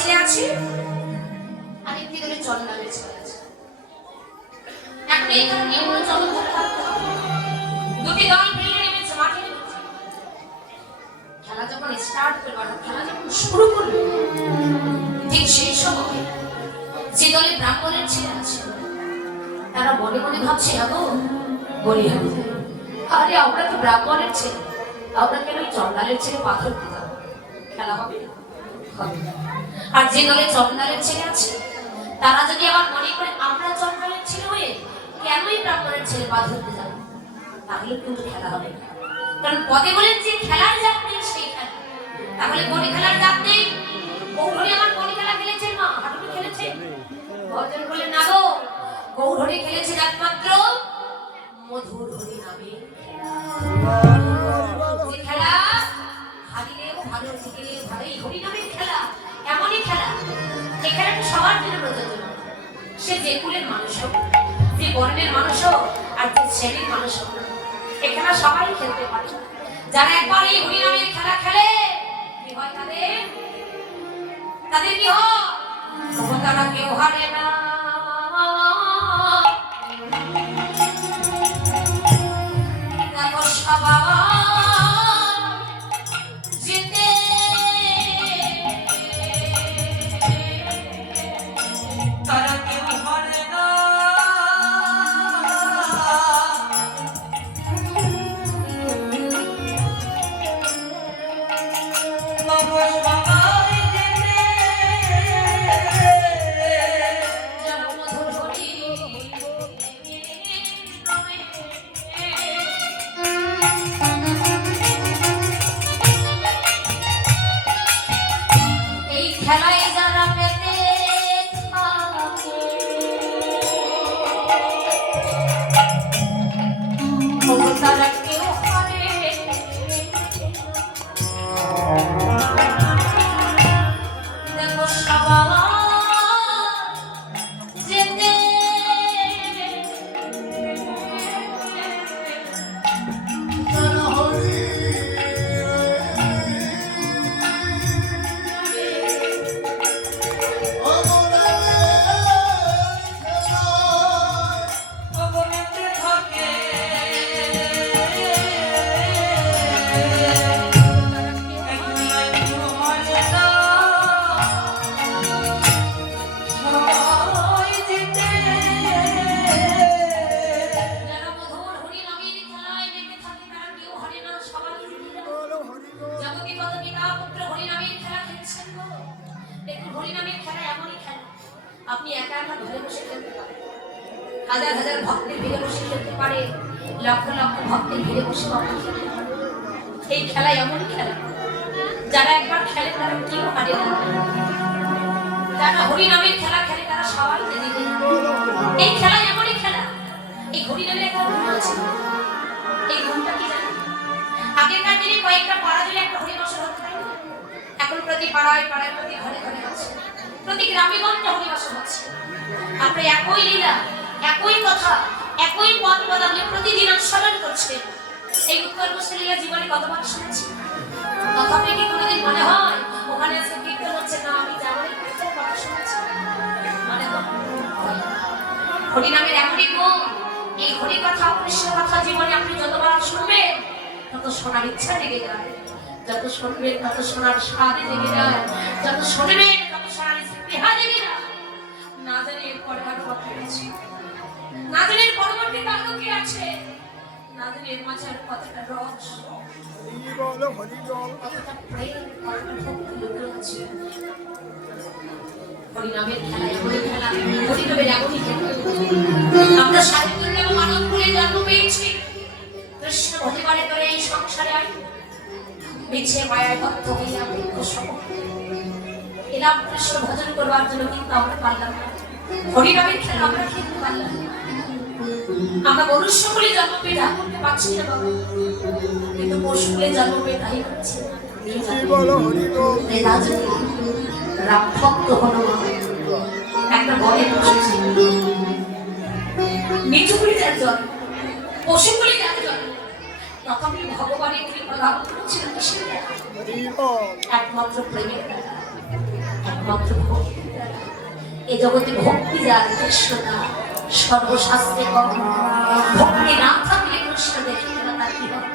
ছেলে আছে আর একটি দলে চন্দ্রালের ছেলে আছে। এখন এই কারণে আমরা জগৎ থাকতে হবে। দুটি দল মিলে নেমেছে মাঠে। খেলা যখন স্টার্ট করবে, খেলা যখন শুরু করবে, ঠিক সেই সময় যে দলে ব্রাহ্মণের ছেলে আছে তারা মনে মনে ভাবছে আগো বলি আরে আমরা তো ব্রাহ্মণের ছেলে, আমরা কেন ওই চন্ডালের ছেলে পাথর দিতাম, খেলা হবে না। আর যে দলে চন্ডালের ছেলে আছে তারা যদি আবার মনে করে আমরা চন্ডালের ছেলে হয়ে কেনই ব্রাহ্মণের ছেলে পাথর দিতাম, তাহলে কিন্তু খেলা হবে না। কারণ পদে বলেন যে খেলার জাত নেই সেই খেলা, তাহলে কোন খেলার জাত নেই? গৌরহরি আমার কোন খেলা খেলেছেন মা? হাঁটুনি খেলেছেন? ভজন বলেন না গো, গৌরহরি খেলেছেন একমাত্র মধুর হরি নামে যে খেলা, হারিলেও ভালো জিতলেও ভালো, এই হরি নামের খেলা এমনই খেলা, এই খেলাটা সবার জন্য প্রযোজ্য। সে যে কুলের মানুষ হোক, যে বর্ণের মানুষ হোক, আর যে শ্রেণীর মানুষ হোক, এখানে সবাই খেলতে পারে। যারা একবার এই হরি নামের খেলা খেলে কি হয় তাদের কি হয়? তারা কেউ হারে না। দেখো সবাই যেতে তারা কেউ হারে না। খেলায় যারা পেতে তারা কেউ হারে। দেখো সবাই যেতে আপনি একা একা ঘরে বসে খেলতে পারেন, হাজার হাজার ভক্তের ভিড়ে বসে খেলতে পারে, লক্ষ লক্ষ ভক্তের ভিড়ে বসে খেলতে পারে। এই খেলা এমনই খেলা, যারা একবার খেলে তারা কেউ হারে না। যারা হরি নামের খেলা খেলে তারা সবাই জেনে যায়। এই খেলা এমনই খেলা, এই হরি নামের একটা গুণ আছে। এই গুণটা কি জানেন? আগেকার দিনে কয়েকটা পাড়া জুড়ে একটা হরি বসর হতে পারে, এখন প্রতি পাড়ায় পাড়ায় প্রতি ঘরে ঘরে আছে, প্রতি গ্রামে গঞ্জে হরি বসর হচ্ছে। আপনি একই লীলা, একই কথা, একই পদ পদাবলী প্রতিদিন অনুসরণ করছেন। এই উত্তর মুসলিয়া জীবনে কতবার শুনেছি? তথাপি কি কোনোদিন মনে হয় ওখানে আজকে কীর্তন হচ্ছে না আমি যাবো কথা শুনেছি? মানে হরি নামের এমনই গুণ, এই হরি কথা কৃষ্ণ কথা জীবনে আপনি যতবার শুনবেন তত শোনার ইচ্ছা জেগে যায়, যত শুনবেন তত শোনার স্বাদ জেগে যায়, যত শুনবেন তত শোনার স্পৃহা জেগে যায়। না জানি এর পরে আর কথা আছে, না জানি এর পরবর্তী কাণ্ড কি আছে, না জানি এর মাঝে আর কতটা রস, কতটা প্রেম, কতটা ভক্তি লুকিয়ে আছে। হরিনামের খেলা এমনই খেলা, হরিনামের এমনই খেলা। আমরা সাহিত্যের এবং মানব কুলে জন্ম পেয়েছি, কৃষ্ণ ভজবারে করে এই সংসারে আই মিছে মায়ায় ভক্ত হইয়া বৃক্ষ সম এলাম কৃষ্ণ ভজন করবার জন্য, কিন্তু আমরা পারলাম না। হরিনামের খেলা আমরা খেলতে পারলাম না। আমরা মনুষ্য বলে জন্ম পেয়ে তা করতে পারছি না বাবা, কিন্তু পশু বলে জন্ম পেয়ে তাই করছি। রাম ভক্ত হনুমান একটা বনে বসেছে, নিচু বলে যার জন্ম, পশু বলে যার জন্ম, তথাপি ভগবানের কৃপা লাভ করেছিল একমাত্র প্রেমের দ্বারা। একমাত্র ভক্তি দ্বারা এ জগতে ভক্তি যার কৃষ্ণতা সর্বশাস্ত্রে কম। ভক্তি না থাকলে কৃষ্ণ দেখে না, তার কি হবে?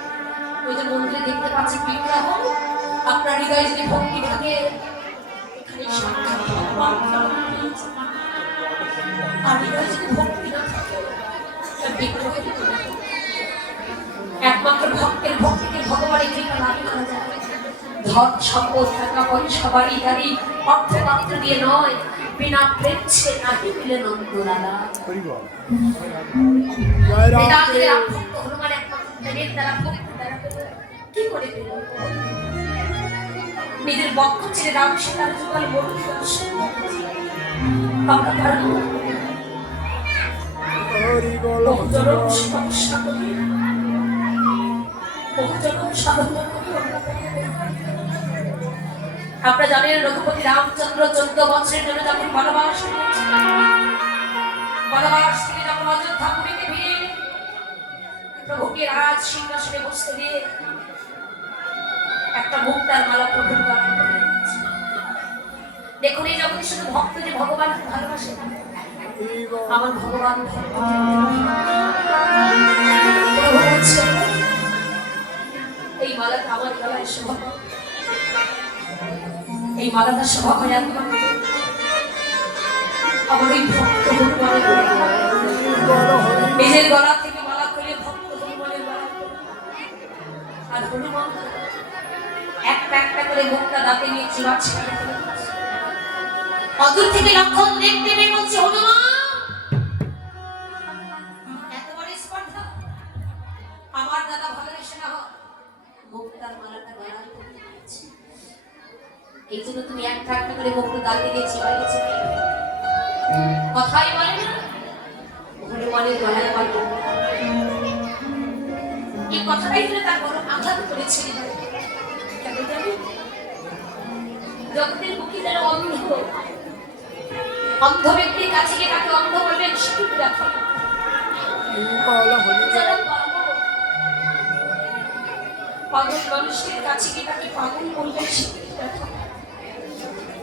ওই যে মন্দিরে দেখতে পাচ্ছেন বিগ্রহ, আপনার হৃদয়ে যদি ভক্তি থাকে এখানে সাক্ষাৎ ভগবান রয়েছে। আর হৃদয়ে যদি ভক্তি না থাকে বিগ্রহ একমাত্র ভক্তের ভক্তিকে ভগবানের কৃপা লাভ করা যায়। ধন সম্পদ টাকা পয়সা বাড়ি গাড়ি অর্থপাত্র দিয়ে নয়, বিনা প্রেমছে নাহি মিলে নন্দলালা। বেদান্তের আপত্ত হনুমান একমাত্র প্রেমের দ্বারা ভক্তি দ্বারা কি করে পেল? নিজের বক্ষ ছেড়ে রাম সীতার যুগল বলুন আমরা কারণ আপনারা জানেন রঘুপতি রামচন্দ্র 14 বছরের জন্য যখন বনবাস থেকে যখন অযোধ্যাপুরীতে ফিরে প্রভুকে রাজ সিংহাসনে বসতে দিয়ে একটা মুক্তার মালা প্রভুর গলায় পরিয়ে দিয়েছে। দেখুন এই জগতে শুধু ভক্ত যে ভগবান ভালোবাসে না, আমার ভগবান এই মালাটা আমার গলায় শোভা, এই মালাটা শোভা হয় একমাত্র আমার এই ভক্ত নিজের গলা থেকে মালা খুলে ভক্ত হনুমানের গলা। আর হনুমান একটা একটা করে মুখটা দাঁতে নিয়ে চিবাচ্ছে। অদূর থেকে লক্ষণ দেখতে পেয়ে বলছে হনুমান এত বড় স্পর্ধা, আমার দাদা ভালোবেসে না হোক মুক্তার মালাটা গলায় পরিয়ে দিয়েছে। এই জন্য তুমি একটা একটা করে মুখটা দাঁতে নিয়ে চিবাইছে। কথাই বলে না হনুমানের গলায় আমার এই কথাটাই হলে তার বড় আঘাত করেছিল। কেন জানি জগতের বুকে যারা অন্ধ ব্যক্তির কাছে গিয়ে তাকে অন্ধ বলবেন শিক্ষিত দেখো, যারা পাগল মানুষের কাছে গিয়ে তাকে পাগল বলবেন শিক্ষিত দেখো,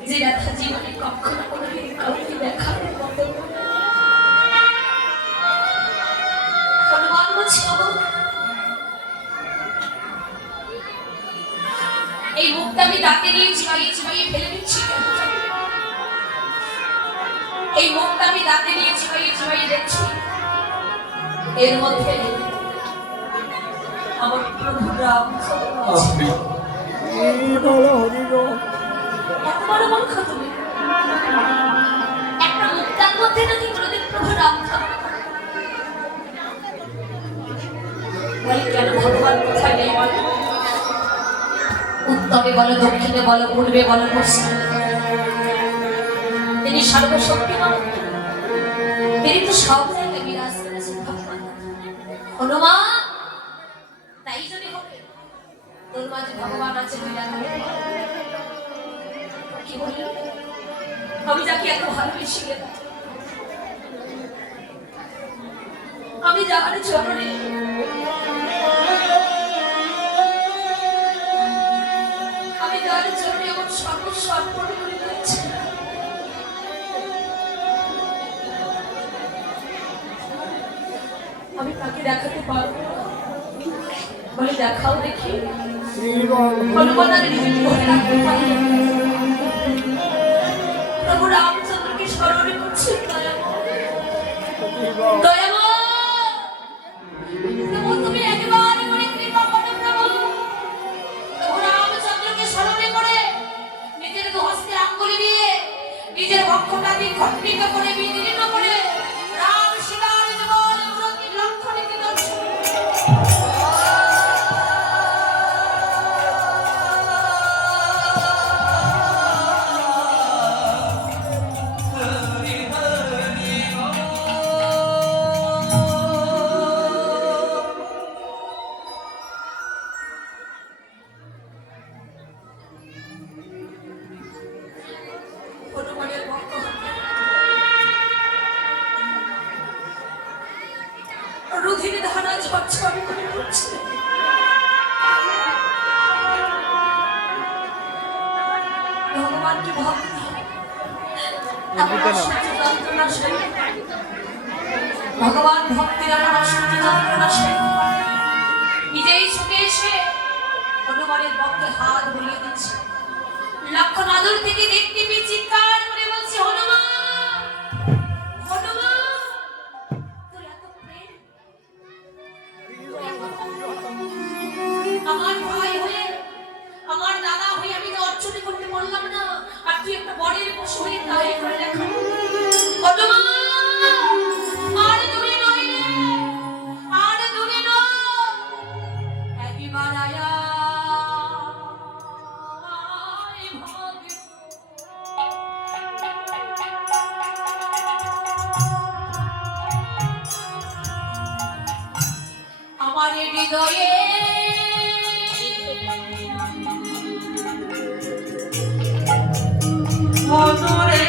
যে ব্যথা জীবনে কখনো কোনোদিন কাউকে দেখাবে মতো হনুমান বলছে এই মুখটা আমি দাঁতে নিয়ে চিবাইয়ে চিবাইয়ে ফেলে দিচ্ছি কেন? এই মুখটা আমি দাঁতে নিয়ে চিবাইয়ে চিবাইয়ে দেখছি এর মধ্যে আমার প্রভু রাম এত বড় মূর্খ তুমি, একটা মুক্তার মধ্যে নাকি কোনোদিন প্রভু রাম থাকবে? বলে কেন ভগবান কোথায় নেই বলো? উত্তরে বলো, দক্ষিণে বলো, পূর্বে বলো, পশ্চিমে, তিনি সর্বশক্তিমান, তিনি তো সব জায়গায় বিরাজ করেছেন ভগবান হনুমান। তাই যদি হবে তোর মাঝে ভগবান আছে ওই দেখাবে কি বলি আমি যাকে এত ভালোবেসে গেলাম, আমি যার চরণে আমার সর্বস্ব অর্পণ করে দিয়েছি। আমি তাকে দেখাতে পারবো বলে দেখাও দেখি। হনুমান আর নিজেকে ধরে রাখতে পারলেন প্রভু রামচন্দ্রকে স্মরণ করছে প্রভু তুমি একবার করে কৃপা করো প্রভু। প্রভু রামচন্দ্রকে স্মরণ করে নিজের হস্তে আঙ্গুলি দিয়ে নিজের বক্ষটাকে খণ্ডিত করে বিদীর্ণ করে রাম সীতার জীবন প্রতি লক্ষ্য রেখে দর্শন রুধির ধারা ঝরঝর করে পড়ছে। ভগবান ভগবানকে ভক্তি আমরা সহ্য যন্ত্রণা সইতে পারি। ভগবান ভক্তির আমরা সহ্য যন্ত্রণা সইতে পারি। নিজেই ছুটে এসে হনুমানের পক্ষে হাত বুলিয়ে দিচ্ছে। লক্ষণ আদর থেকে দেখতে পেয়ে চিৎকার করে বলছে, হনুমান হনুমান, তোর এত প্রেম, আমার ভাই হয়ে আমার দাদা হয়ে আমি তো অর্চনা করতে বললাম না, আর তুই একটা বড়ের পশু হয়ে তাই করে দেখা। হনুমান আর দূরে নয় রে, আর দূরে নয়, একবার আয়া আমার হৃদয়ে মধুরে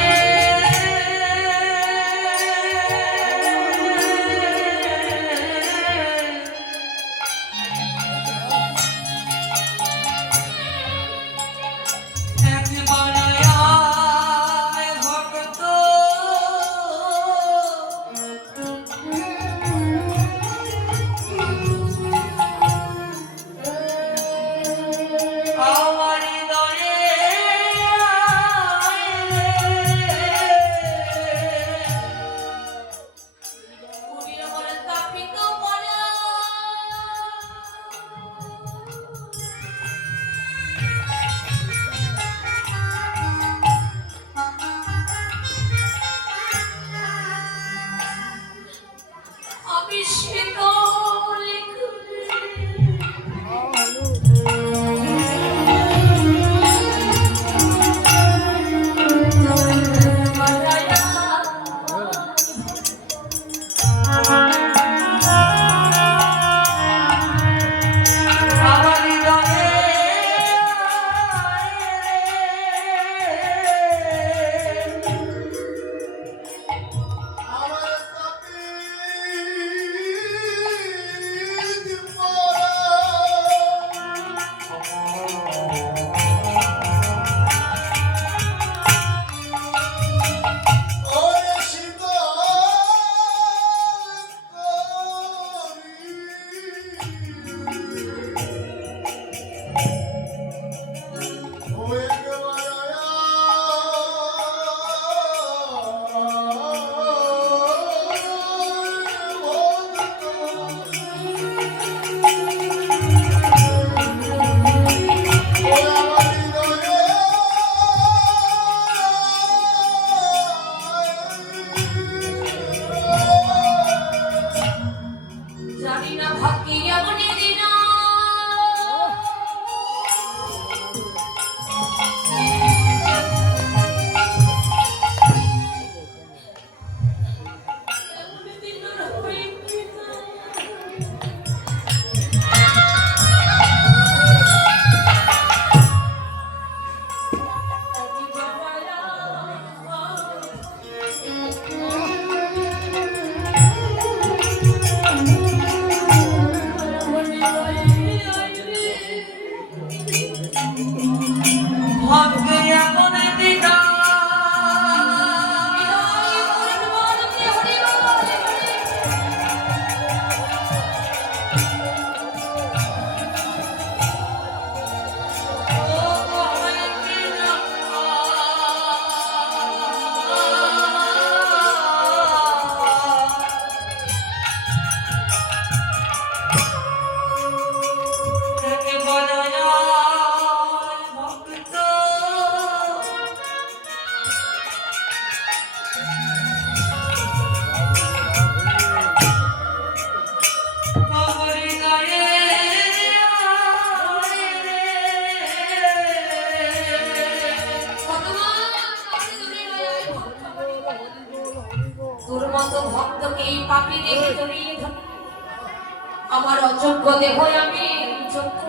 আমার অযোগ্য দেহ আমি যোগ্য।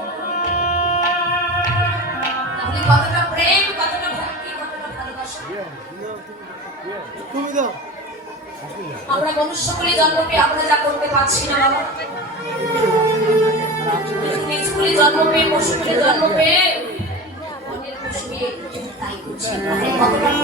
তাহলে কতটা প্রেম, কতটা ভক্তি, কতটা ভালোবাসা। আমরা মনুষ্যকুলে জন্ম পেয়ে আমরা যা করতে পারছি না বাবা, নিজ কুলে জন্ম পেয়ে, পশুকুলে জন্ম পেয়ে, অনেক পশু তাই সেখানে কতটা